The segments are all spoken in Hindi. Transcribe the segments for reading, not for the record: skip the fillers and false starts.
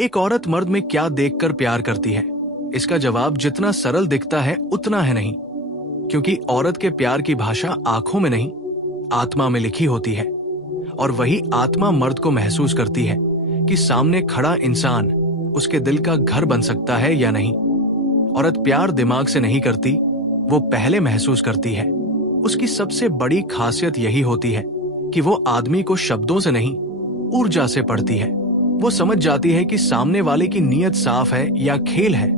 एक औरत मर्द में क्या देखकर प्यार करती है? इसका जवाब जितना सरल दिखता है उतना है नहीं, क्योंकि औरत के प्यार की भाषा आंखों में नहीं, आत्मा में लिखी होती है। और वही आत्मा मर्द को महसूस करती है कि सामने खड़ा इंसान उसके दिल का घर बन सकता है या नहीं। औरत प्यार दिमाग से नहीं करती, वो पहले महसूस करती है। उसकी सबसे बड़ी खासियत यही होती है कि वो आदमी को शब्दों से नहीं, ऊर्जा से पढ़ती है। वो समझ जाती है कि सामने वाले की नीयत साफ है या खेल है,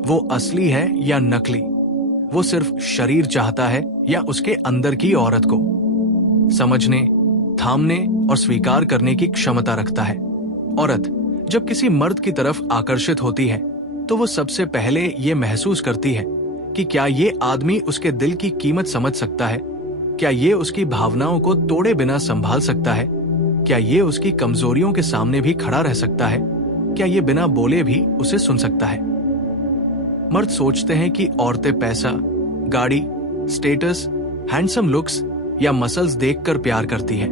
वो असली है या नकली, वो सिर्फ शरीर चाहता है या उसके अंदर की औरत को समझने, थामने और स्वीकार करने की क्षमता रखता है। औरत जब किसी मर्द की तरफ आकर्षित होती है तो वो सबसे पहले ये महसूस करती है कि क्या ये आदमी उसके दिल की कीमत समझ सकता है, क्या ये उसकी भावनाओं को तोड़े बिना संभाल सकता है, क्या ये उसकी कमजोरियों के सामने भी खड़ा रह सकता है, क्या ये बिना बोले भी उसे सुन सकता है। मर्द सोचते हैं कि औरतें पैसा, गाड़ी, स्टेटस, हैंडसम लुक्स या मसल्स देखकर प्यार करती है,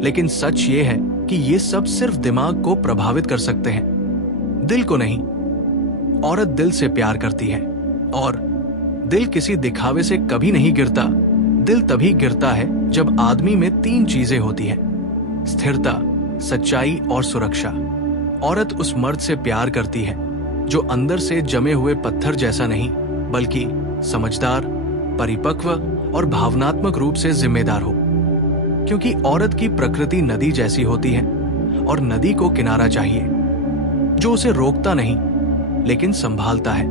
लेकिन सच ये है कि ये सब सिर्फ दिमाग को प्रभावित कर सकते हैं, दिल को नहीं। औरत दिल से प्यार करती है और दिल किसी दिखावे से कभी नहीं गिरता। दिल तभी गिरता है जब आदमी में 3 चीजें होती हैं: स्थिरता, सच्चाई और सुरक्षा। औरत उस मर्द से प्यार करती है जो अंदर से जमे हुए पत्थर जैसा नहीं, बल्कि समझदार, परिपक्व और भावनात्मक रूप से जिम्मेदार हो। क्योंकि औरत की प्रकृति नदी जैसी होती है और नदी को किनारा चाहिए जो उसे रोकता नहीं लेकिन संभालता है।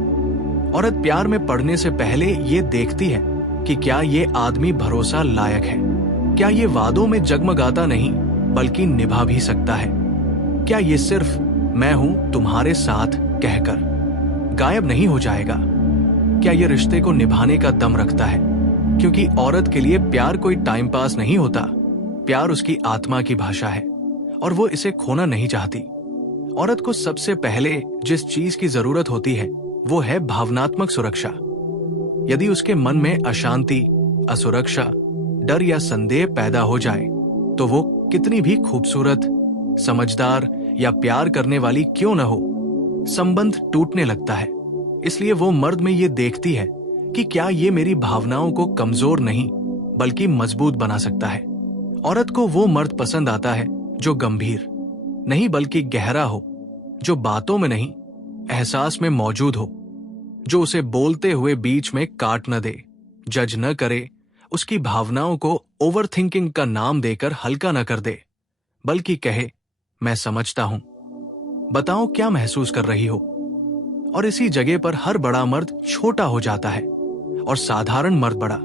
औरत प्यार में पड़ने से पहले ये देखती है कि क्या ये आदमी भरोसा लायक है, क्या ये वादों में जगमगाता नहीं बल्कि निभा भी सकता है, क्या ये सिर्फ मैं हूं तुम्हारे साथ कहकर गायब नहीं हो जाएगा, क्या ये रिश्ते को निभाने का दम रखता है। क्योंकि औरत के लिए प्यार कोई टाइम पास नहीं होता, प्यार उसकी आत्मा की भाषा है और वो इसे खोना नहीं चाहती। औरत को सबसे पहले जिस चीज की जरूरत होती है वो है भावनात्मक सुरक्षा। यदि उसके मन में अशांति, असुरक्षा, डर या संदेह पैदा हो जाए तो वो कितनी भी खूबसूरत, समझदार या प्यार करने वाली क्यों न हो, संबंध टूटने लगता है। इसलिए वो मर्द में ये देखती है कि क्या ये मेरी भावनाओं को कमजोर नहीं बल्कि मजबूत बना सकता है। औरत को वो मर्द पसंद आता है जो गंभीर नहीं बल्कि गहरा हो, जो बातों में नहीं एहसास में मौजूद हो, जो उसे बोलते हुए बीच में काट न दे, जज न करे, उसकी भावनाओं को ओवरथिंकिंग का नाम देकर हल्का न कर दे, बल्कि कहे मैं समझता हूं, बताओ क्या महसूस कर रही हो। और इसी जगह पर हर बड़ा मर्द छोटा हो जाता है और साधारण मर्द बड़ा।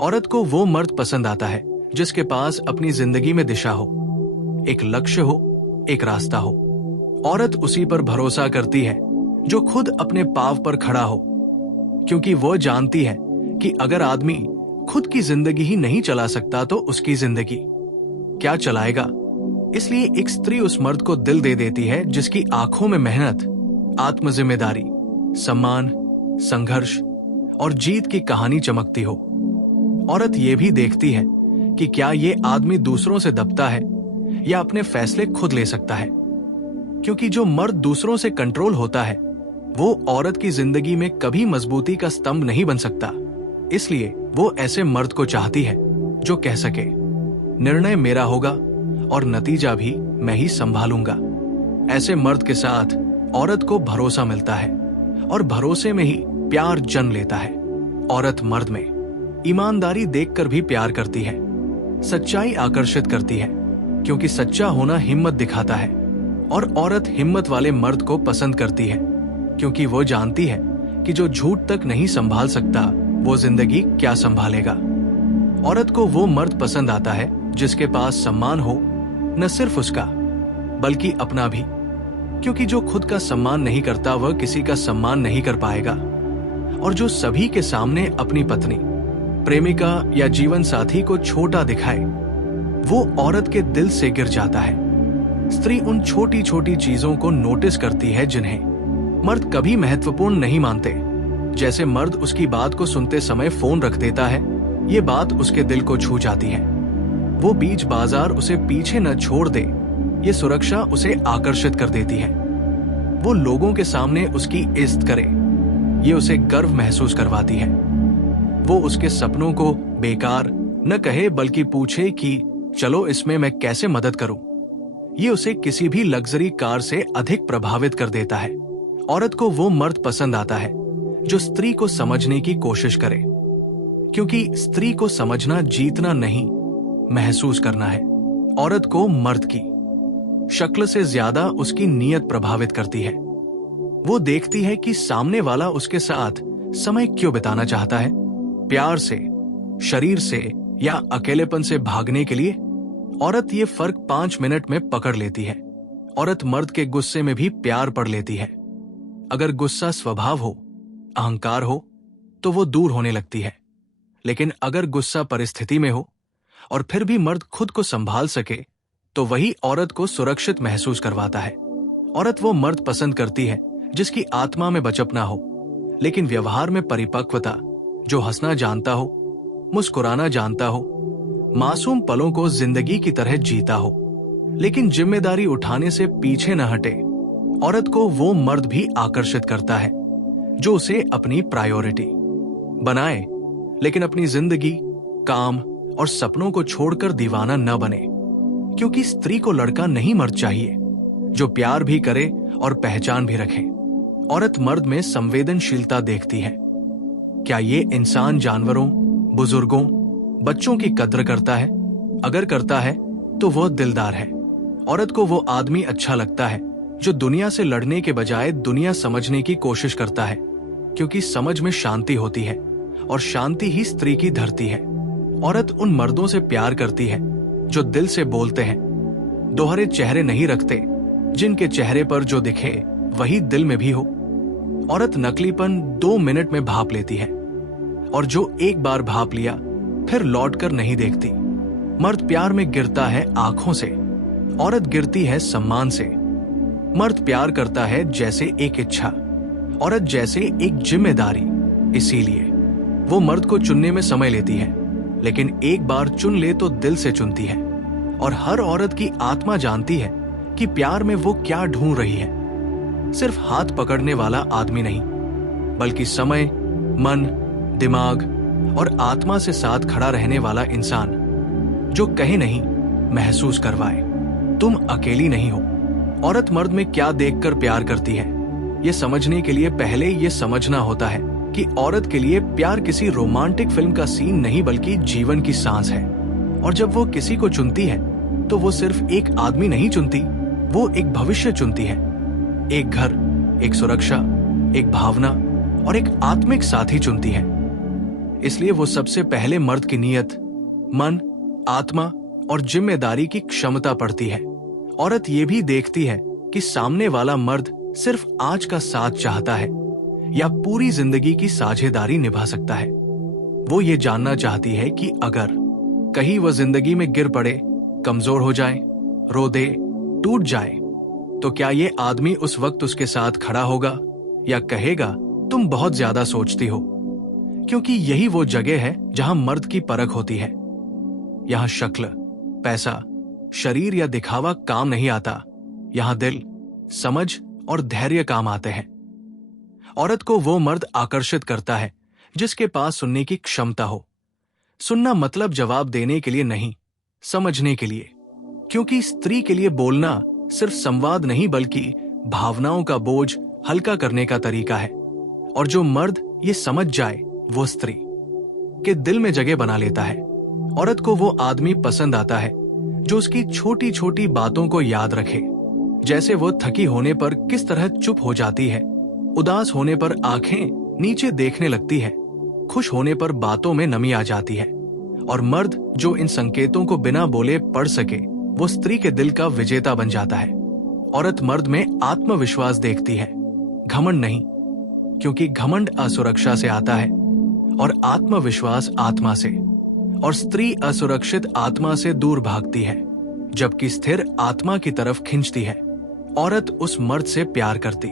औरत को वो मर्द पसंद आता है जिसके पास अपनी जिंदगी में दिशा हो, एक लक्ष्य हो, एक रास्ता हो। औरत उसी पर भरोसा करती है जो खुद अपने पांव पर खड़ा हो, क्योंकि वो जानती है कि अगर आदमी खुद की जिंदगी ही नहीं चला सकता तो उसकी जिंदगी क्या चलाएगा। इसलिए एक स्त्री उस मर्द को दिल दे देती है जिसकी आंखों में मेहनत, आत्म जिम्मेदारी, सम्मान, संघर्ष और जीत की कहानी चमकती हो। औरत ये भी देखती है कि क्या ये आदमी दूसरों से दबता है या अपने फैसले खुद ले सकता है, क्योंकि जो मर्द दूसरों से कंट्रोल होता है वो औरत की जिंदगी में कभी मजबूती का स्तंभ नहीं बन सकता। इसलिए वो ऐसे मर्द को चाहती है जो कह सके निर्णय मेरा होगा और नतीजा भी मैं ही संभालूंगा। ऐसे मर्द के साथ औरत को भरोसा मिलता है और भरोसे में ही प्यार जन्म लेता है। औरत मर्द में ईमानदारी देखकर भी प्यार करती है, सच्चाई आकर्षित करती है, क्योंकि सच्चा होना हिम्मत दिखाता है। और औरत हिम्मत वाले मर्द को पसंद करती है क्योंकि वो जानती है कि जो झूठ तक नहीं संभाल सकता वो जिंदगी क्या संभालेगा। औरत को वो मर्द पसंद आता है जिसके पास सम्मान हो, न सिर्फ उसका बल्कि अपना भी, क्योंकि जो खुद का सम्मान नहीं करता वह किसी का सम्मान नहीं कर पाएगा। और जो सभी के सामने अपनी पत्नी, प्रेमिका या जीवन साथी को छोटा दिखाए वो औरत के दिल से गिर जाता है। स्त्री उन छोटी छोटी चीजों को नोटिस करती है जिन्हें मर्द कभी महत्वपूर्ण नहीं मानते। जैसे मर्द उसकी बात को सुनते समय फोन रख देता है, ये बात उसके दिल को छू जाती है। वो बीच बाजार उसे पीछे न छोड़ दे, ये सुरक्षा उसे आकर्षित कर देती है। वो लोगों के सामने उसकी इज्जत करे, ये उसे गर्व महसूस करवाती है। वो उसके सपनों को बेकार न कहे बल्कि पूछे कि चलो इसमें मैं कैसे मदद करूं। ये उसे किसी भी लग्जरी कार से अधिक प्रभावित कर देता है। औरत को वो मर्द पसंद आता है जो स्त्री को समझने की कोशिश करे, क्योंकि स्त्री को समझना जीतना नहीं, महसूस करना है। औरत को मर्द की शक्ल से ज्यादा उसकी नीयत प्रभावित करती है। वो देखती है कि सामने वाला उसके साथ समय क्यों बिताना चाहता है, प्यार से, शरीर से या अकेलेपन से भागने के लिए। औरत ये फर्क 5 मिनट में पकड़ लेती है। औरत मर्द के गुस्से में भी प्यार पढ़ लेती है। अगर गुस्सा स्वभाव हो, अहंकार हो, तो वो दूर होने लगती है। लेकिन अगर गुस्सा परिस्थिति में हो और फिर भी मर्द खुद को संभाल सके, तो वही औरत को सुरक्षित महसूस करवाता है। औरत वो मर्द पसंद करती है जिसकी आत्मा में बचप ना हो, लेकिन व्यवहार में परिपक्वता, जो हंसना जानता हो, मुस्कुराना जानता हो, मासूम पलों को जिंदगी की तरह जीता हो, लेकिन जिम्मेदारी उठाने से पीछे न हटे। औरत को वो मर्द भी आकर्षित करता है जो उसे अपनी प्रायोरिटी बनाए, लेकिन अपनी जिंदगी, काम और सपनों को छोड़कर दीवाना न बने। क्योंकि स्त्री को लड़का नहीं मर्द चाहिए जो प्यार भी करे और पहचान भी रखे। औरत मर्द में संवेदनशीलता देखती है। क्या ये इंसान जानवरों, बुजुर्गों, बच्चों की कद्र करता है? अगर करता है तो वह दिलदार है। औरत को वो आदमी अच्छा लगता है जो दुनिया से लड़ने के बजाय दुनिया समझने की कोशिश करता है, क्योंकि समझ में शांति होती है और शांति ही स्त्री की धरती है। औरत उन मर्दों से प्यार करती है जो दिल से बोलते हैं, दोहरे चेहरे नहीं रखते, जिनके चेहरे पर जो दिखे वही दिल में भी हो। औरत नकलीपन 2 मिनट में भाप लेती है, और जो एक बार भाप लिया फिर लौटकर नहीं देखती। मर्द प्यार में गिरता है आंखों से, औरत गिरती है सम्मान से। मर्द प्यार करता है जैसे एक इच्छा, औरत जैसे एक जिम्मेदारी। इसीलिए वो मर्द को चुनने में समय लेती है, लेकिन एक बार चुन ले तो दिल से चुनती है। और हर औरत की आत्मा जानती है कि प्यार में वो क्या ढूंढ रही है। सिर्फ हाथ पकड़ने वाला आदमी नहीं, बल्कि समय, मन, दिमाग और आत्मा से साथ खड़ा रहने वाला इंसान, जो कहे नहीं, महसूस करवाए तुम अकेली नहीं हो। औरत मर्द में क्या देखकर प्यार करती है, ये समझने के लिए पहले ये समझना होता है कि औरत के लिए प्यार किसी रोमांटिक फिल्म का सीन नहीं, बल्कि जीवन की सांस है। और जब वो किसी को चुनती है तो वो सिर्फ एक आदमी नहीं चुनती, वो एक भविष्य चुनती है। एक घर, एक सुरक्षा, एक भावना और एक आत्मिक साथी चुनती है। इसलिए वो सबसे पहले मर्द की नीयत, मन, आत्मा और जिम्मेदारी की क्षमता पढ़ती है। औरत ये भी देखती है कि सामने वाला मर्द सिर्फ आज का साथ चाहता है या पूरी जिंदगी की साझेदारी निभा सकता है। वो ये जानना चाहती है कि अगर कहीं वह जिंदगी में गिर पड़े, कमजोर हो जाए, रो दे, टूट जाए, तो क्या ये आदमी उस वक्त उसके साथ खड़ा होगा या कहेगा तुम बहुत ज्यादा सोचती हो। क्योंकि यही वो जगह है जहां मर्द की परख होती है। यहां शक्ल, पैसा, शरीर या दिखावा काम नहीं आता। यहां दिल, समझ और धैर्य काम आते हैं। औरत को वो मर्द आकर्षित करता है जिसके पास सुनने की क्षमता हो। सुनना मतलब जवाब देने के लिए नहीं, समझने के लिए। क्योंकि स्त्री के लिए बोलना सिर्फ संवाद नहीं, बल्कि भावनाओं का बोझ हल्का करने का तरीका है। और जो मर्द ये समझ जाए, वो स्त्री के दिल में जगह बना लेता है। औरत को वो आदमी पसंद आता है जो उसकी छोटी छोटी बातों को याद रखे, जैसे वो थकी होने पर किस तरह चुप हो जाती है, उदास होने पर आंखें नीचे देखने लगती है, खुश होने पर बातों में नमी आ जाती है। और मर्द जो इन संकेतों को बिना बोले पढ़ सके, वो स्त्री के दिल का विजेता बन जाता है। औरत मर्द में आत्मविश्वास देखती है, घमंड नहीं, क्योंकि घमंड असुरक्षा से आता है और आत्मविश्वास आत्मा से। और स्त्री असुरक्षित आत्मा से दूर भागती है, जबकि स्थिर आत्मा की तरफ खींचती है। औरत उस मर्द से प्यार करती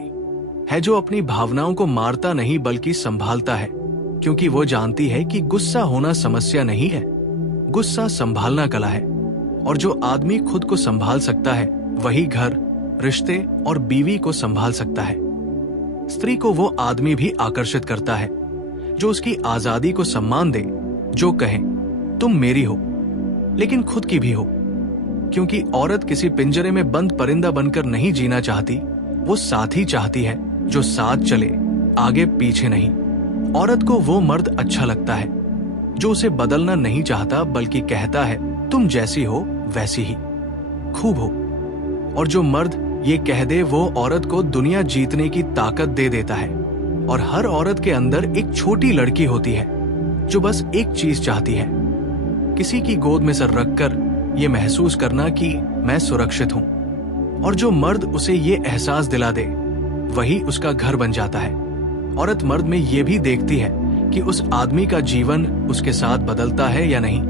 है जो अपनी भावनाओं को मारता नहीं बल्कि संभालता है, क्योंकि वो जानती है कि गुस्सा होना समस्या नहीं है, गुस्सा संभालना कला है। और जो आदमी खुद को संभाल सकता है, वही घर, रिश्ते और बीवी को संभाल सकता है। स्त्री को वो आदमी भी आकर्षित करता है जो उसकी आजादी को सम्मान दे, जो कहे तुम मेरी हो लेकिन खुद की भी हो। क्योंकि औरत किसी पिंजरे में बंद परिंदा बनकर नहीं जीना चाहती, वो साथी चाहती है जो साथ चले, आगे पीछे नहीं। औरत को वो मर्द अच्छा लगता है जो उसे बदलना नहीं चाहता, बल्कि कहता है तुम जैसी हो वैसी ही खूब हो। और जो मर्द ये कह दे, वो औरत को दुनिया जीतने की ताकत दे देता है। और हर औरत के अंदर एक छोटी लड़की होती है जो बस एक चीज चाहती है, किसी की गोद में सर रखकर ये महसूस करना कि मैं सुरक्षित हूं। और जो मर्द उसे ये एहसास दिला दे, वही उसका घर बन जाता है। औरत मर्द में ये भी देखती है कि उस आदमी का जीवन उसके साथ बदलता है या नहीं।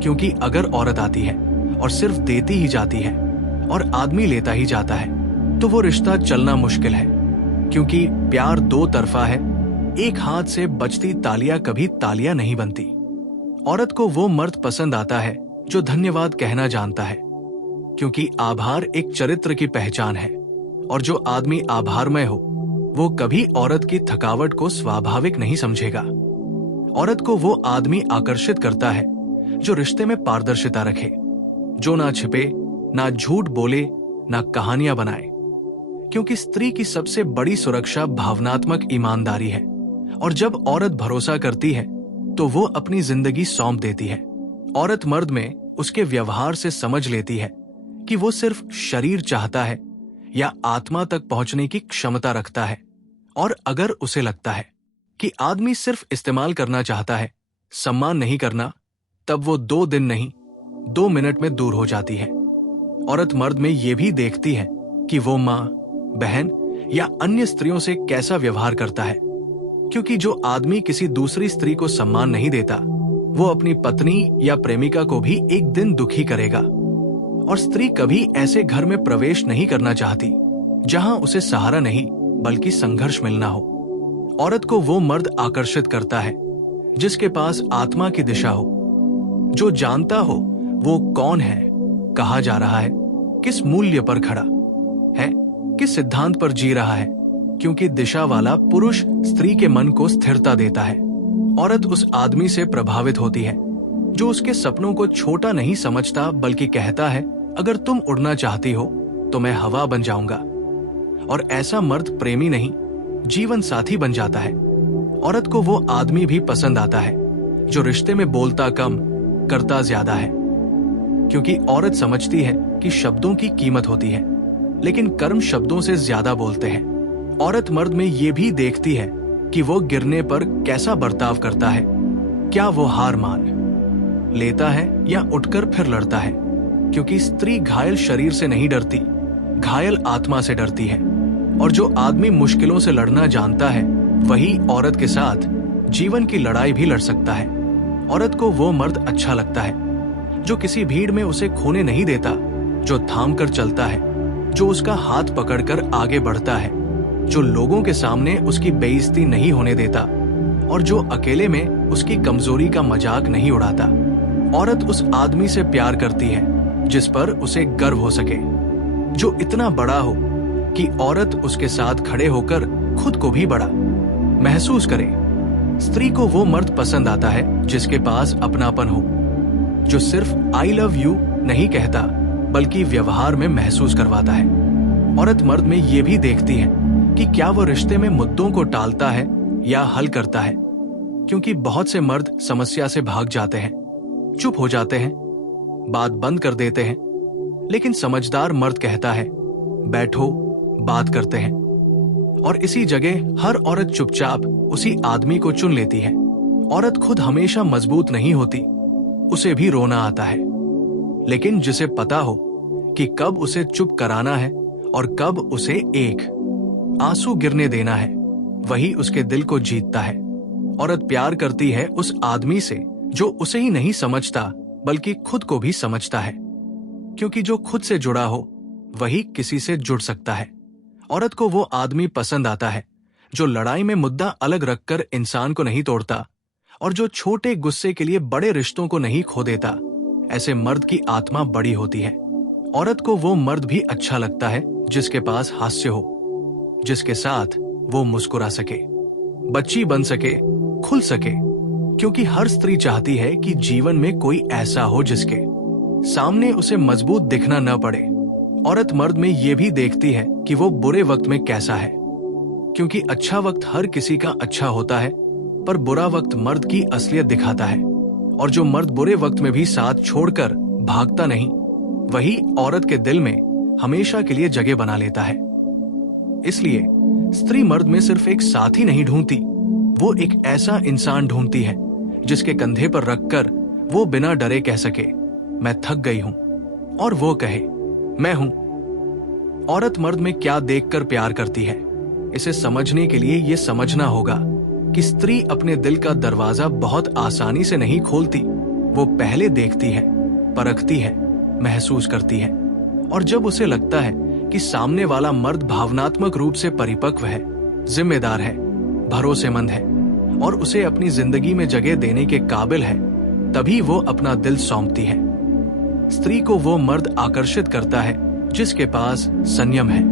क्योंकि अगर औरत आती है और सिर्फ देती ही जाती है और आदमी लेता ही जाता है, तो वो रिश्ता चलना मुश्किल है। क्योंकि प्यार दो तरफा है, एक हाथ से बजती तालियां कभी तालियां नहीं बनती। औरत को वो मर्द पसंद आता है जो धन्यवाद कहना जानता है, क्योंकि आभार एक चरित्र की पहचान है। और जो आदमी आभारमय हो, वो कभी औरत की थकावट को स्वाभाविक नहीं समझेगा। औरत को वो आदमी आकर्षित करता है जो रिश्ते में पारदर्शिता रखे, जो ना छिपे, ना झूठ बोले, ना कहानियां बनाए। क्योंकि स्त्री की सबसे बड़ी सुरक्षा भावनात्मक ईमानदारी है। और जब औरत भरोसा करती है तो वो अपनी जिंदगी सौंप देती है। औरत मर्द में उसके व्यवहार से समझ लेती है कि वो सिर्फ शरीर चाहता है या आत्मा तक पहुंचने की क्षमता रखता है। और अगर उसे लगता है कि आदमी सिर्फ इस्तेमाल करना चाहता है, सम्मान नहीं करना, तब वो 2 दिन नहीं 2 मिनट में दूर हो जाती है। औरत मर्द में ये भी देखती है कि वो माँ, बहन या अन्य स्त्रियों से कैसा व्यवहार करता है। क्योंकि जो आदमी किसी दूसरी स्त्री को सम्मान नहीं देता, वो अपनी पत्नी या प्रेमिका को भी एक दिन दुखी करेगा। और स्त्री कभी ऐसे घर में प्रवेश नहीं करना चाहती जहां उसे सहारा नहीं बल्कि संघर्ष मिलना हो। औरत को वो मर्द आकर्षित करता है जिसके पास आत्मा की दिशा हो, जो जानता हो वो कौन है, कहा जा रहा है, किस मूल्य पर खड़ा है, किस सिद्धांत पर जी रहा है। क्योंकि दिशा वाला पुरुष स्त्री के मन को स्थिरता देता है। औरत उस आदमी से प्रभावित होती है जो उसके सपनों को छोटा नहीं समझता, बल्कि कहता है अगर तुम उड़ना चाहती हो तो मैं हवा बन जाऊंगा। और ऐसा मर्द प्रेमी नहीं, जीवन साथी बन जाता है। औरत को वो आदमी भी पसंद आता है जो रिश्ते में बोलता कम, करता ज्यादा है। क्योंकि औरत समझती है कि शब्दों की कीमत होती है, लेकिन कर्म शब्दों से ज्यादा बोलते हैं। औरत मर्द में ये भी देखती है कि वो गिरने पर कैसा बर्ताव करता है, क्या वो हार मान लेता है या उठकर फिर लड़ता है। क्योंकि स्त्री घायल शरीर से नहीं डरती, घायल आत्मा से डरती है। और जो आदमी मुश्किलों से लड़ना जानता है, वही औरत के साथ जीवन की लड़ाई भी लड़ सकता है। औरत को वो मर्द अच्छा लगता है जो किसी भीड़ में उसे खोने नहीं देता, जो थाम कर चलता है, जो उसका हाथ पकड़कर आगे बढ़ता है, जो लोगों के सामने उसकी बेइज्जती नहीं होने देता, और जो अकेले में उसकी कमजोरी का मजाक नहीं उड़ाता। औरत उस आदमी से प्यार करती है जिस पर उसे गर्व हो सके, जो इतना बड़ा हो कि औरत उसके साथ खड़े होकर खुद को भी बड़ा महसूस करे। स्त्री को वो मर्द पसंद आता है जिसके पास अपनापन हो, जो सिर्फ आई लव यू नहीं कहता बल्कि व्यवहार में महसूस करवाता है। औरत मर्द में ये भी देखती है कि क्या वो रिश्ते में मुद्दों को टालता है या हल करता है। क्योंकि बहुत से मर्द समस्या से भाग जाते हैं, चुप हो जाते हैं, बात बंद कर देते हैं। लेकिन समझदार मर्द कहता है बैठो, बात करते हैं। और इसी जगह हर औरत चुपचाप उसी आदमी को चुन लेती है। औरत खुद हमेशा मजबूत नहीं होती, उसे भी रोना आता है। लेकिन जिसे पता हो कि कब उसे चुप कराना है और कब उसे एक आंसू गिरने देना है, वही उसके दिल को जीतता है। औरत प्यार करती है उस आदमी से जो उसे ही नहीं समझता बल्कि खुद को भी समझता है। क्योंकि जो खुद से जुड़ा हो वही किसी से जुड़ सकता है। औरत को वो आदमी पसंद आता है जो लड़ाई में मुद्दा अलग रखकर इंसान को नहीं तोड़ता, और जो छोटे गुस्से के लिए बड़े रिश्तों को नहीं खो देता। ऐसे मर्द की आत्मा बड़ी होती है औरत को वो मर्द भी अच्छा लगता है जिसके पास हास्य हो, जिसके साथ वो मुस्कुरा सके, बच्ची बन सके, खुल सके। क्योंकि हर स्त्री चाहती है कि जीवन में कोई ऐसा हो जिसके सामने उसे मजबूत दिखना न पड़े। औरत मर्द में ये भी देखती है कि वो बुरे वक्त में कैसा है, क्योंकि अच्छा वक्त हर किसी का अच्छा होता है, पर बुरा वक्त मर्द की असलियत दिखाता है। और जो मर्द बुरे वक्त में भी साथ छोड़कर भागता नहीं, वही औरत के दिल में हमेशा के लिए जगह बना लेता है। इसलिए स्त्री मर्द में सिर्फ एक साथी नहीं ढूंढती, वो एक ऐसा इंसान ढूंढती है जिसके कंधे पर रखकर वो बिना डरे कह सके, मैं थक गई हूं, और वो कहे, मैं हूं। औरत मर्द में क्या देखकर प्यार करती है, इसे समझने के लिए ये समझना होगा कि स्त्री अपने दिल का दरवाजा बहुत आसानी से नहीं खोलती। वो पहले देखती है, परखती है, महसूस करती है, और जब उसे लगता है कि सामने वाला मर्द भावनात्मक रूप से परिपक्व है, जिम्मेदार है, भरोसेमंद है और उसे अपनी जिंदगी में जगह देने के काबिल है, तभी वो अपना दिल सौंपती है। स्त्री को वो मर्द आकर्षित करता है जिसके पास संयम है,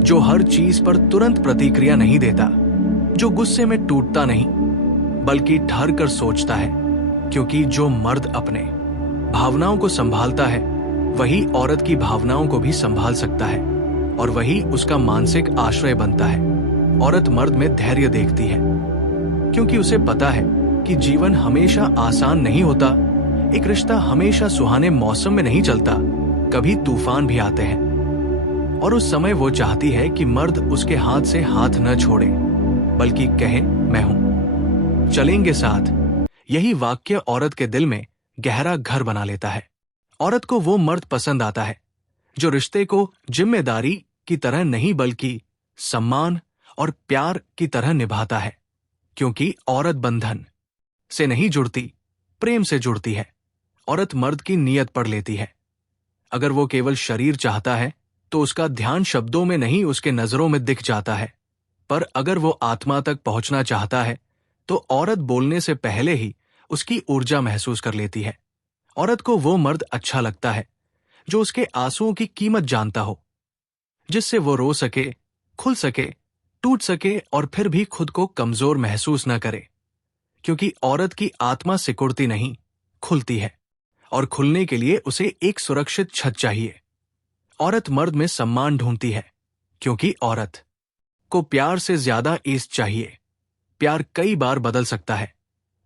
जो हर चीज पर तुरंत प्रतिक्रिया नहीं देता, जो गुस्से में टूटता नहीं बल्कि ठहर कर सोचता है। क्योंकि जो मर्द अपने भावनाओं को संभालता है, वही औरत की भावनाओं को भी संभाल सकता है, और वही उसका मानसिक आश्रय बनता है। औरत मर्द में धैर्य देखती है, क्योंकि उसे पता है कि जीवन हमेशा आसान नहीं होता, एक रिश्ता हमेशा सुहाने मौसम में नहीं चलता, कभी तूफान भी आते हैं। और उस समय वो चाहती है कि मर्द उसके हाथ से हाथ न छोड़े, बल्कि कहे, मैं हूं, चलेंगे साथ। यही वाक्य औरत के दिल में गहरा घर बना लेता है। औरत को वो मर्द पसंद आता है जो रिश्ते को जिम्मेदारी की तरह नहीं बल्कि सम्मान और प्यार की तरह निभाता है। क्योंकि औरत बंधन से नहीं जुड़ती, प्रेम से जुड़ती है। औरत मर्द की नीयत पढ़ लेती है। अगर वो केवल शरीर चाहता है तो उसका ध्यान शब्दों में नहीं उसके नजरों में दिख जाता है, पर अगर वो आत्मा तक पहुंचना चाहता है तो औरत बोलने से पहले ही उसकी ऊर्जा महसूस कर लेती है। औरत को वो मर्द अच्छा लगता है जो उसके आंसुओं की कीमत जानता हो, जिससे वो रो सके, खुल सके, टूट सके और फिर भी खुद को कमजोर महसूस न करे। क्योंकि औरत की आत्मा सिकुड़ती नहीं, खुलती है, और खुलने के लिए उसे एक सुरक्षित छत चाहिए। औरत मर्द में सम्मान ढूंढती है, क्योंकि औरत को प्यार से ज्यादा इज्जत चाहिए। प्यार कई बार बदल सकता है,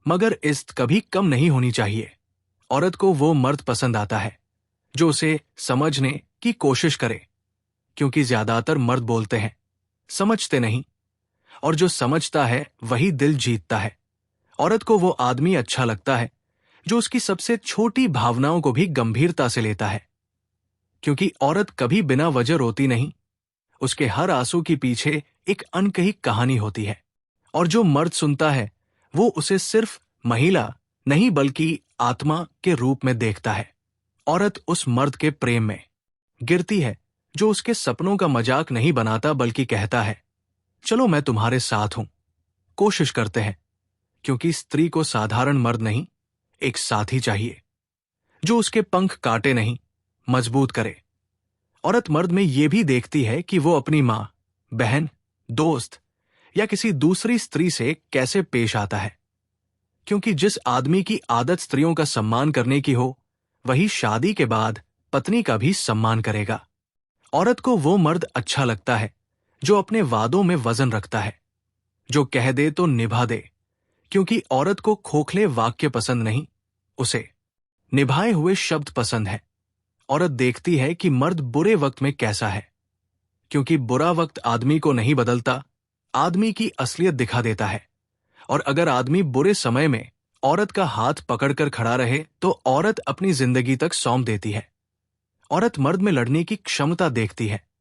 मगर इज्जत कभी कम नहीं होनी चाहिए। औरत को वो मर्द पसंद आता है जो उसे समझने की कोशिश करे, क्योंकि ज्यादातर मर्द बोलते हैं, समझते नहीं, और जो समझता है वही दिल जीतता है। औरत को वो आदमी अच्छा लगता है जो उसकी सबसे छोटी भावनाओं को भी गंभीरता से लेता है, क्योंकि औरत कभी बिना वजह रोती नहीं, उसके हर आंसू के पीछे एक अनकही कहानी होती है। और जो मर्द सुनता है वो उसे सिर्फ महिला नहीं बल्कि आत्मा के रूप में देखता है। औरत उस मर्द के प्रेम में गिरती है जो उसके सपनों का मजाक नहीं बनाता बल्कि कहता है, चलो मैं तुम्हारे साथ हूं, कोशिश करते हैं। क्योंकि स्त्री को साधारण मर्द नहीं, एक साथी चाहिए जो उसके पंख काटे नहीं, मजबूत करे। औरत मर्द में ये भी देखती है कि वो अपनी मां, बहन, दोस्त या किसी दूसरी स्त्री से कैसे पेश आता है। क्योंकि जिस आदमी की आदत स्त्रियों का सम्मान करने की हो, वही शादी के बाद पत्नी का भी सम्मान करेगा। औरत को वो मर्द अच्छा लगता है जो अपने वादों में वजन रखता है, जो कह दे तो निभा दे। क्योंकि औरत को खोखले वाक्य पसंद नहीं, उसे निभाए हुए शब्द पसंद है। औरत देखती है कि मर्द बुरे वक्त में कैसा है, क्योंकि बुरा वक्त आदमी को नहीं बदलता, आदमी की असलियत दिखा देता है। और अगर आदमी बुरे समय में औरत का हाथ पकड़कर खड़ा रहे तो औरत अपनी जिंदगी तक सौंप देती है। औरत मर्द में लड़ने की क्षमता देखती है,